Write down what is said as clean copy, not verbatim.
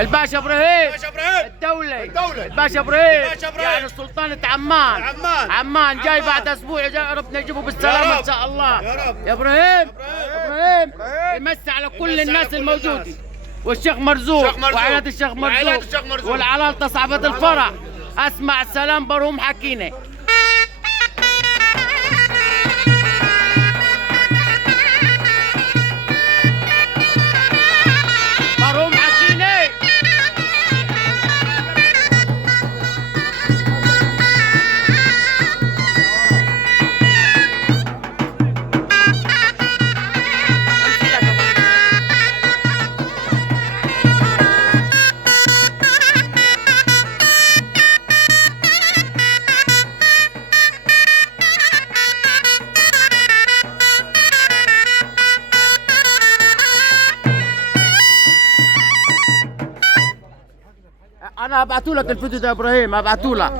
الباشا ابراهيم. الباشا ابراهيم. الدولة. الباشا ابراهيم. الباشا إبراهيم. يعني سلطنة عمان. عمان جاي بعد اسبوع، يا رب نجيبه بالسلامة ان شاء الله. يا رب. يا ابراهيم. ابراهيم يمسي على كل الناس الموجودة، والشيخ مرزوق وعائلة الشيخ مرزوق والعلالة تصعبة الفرح. اسمع السلام برهم حكينا. برهم حكينا. انا هبعتهولك الفيديو ده يا ابراهيم، هبعتهولك.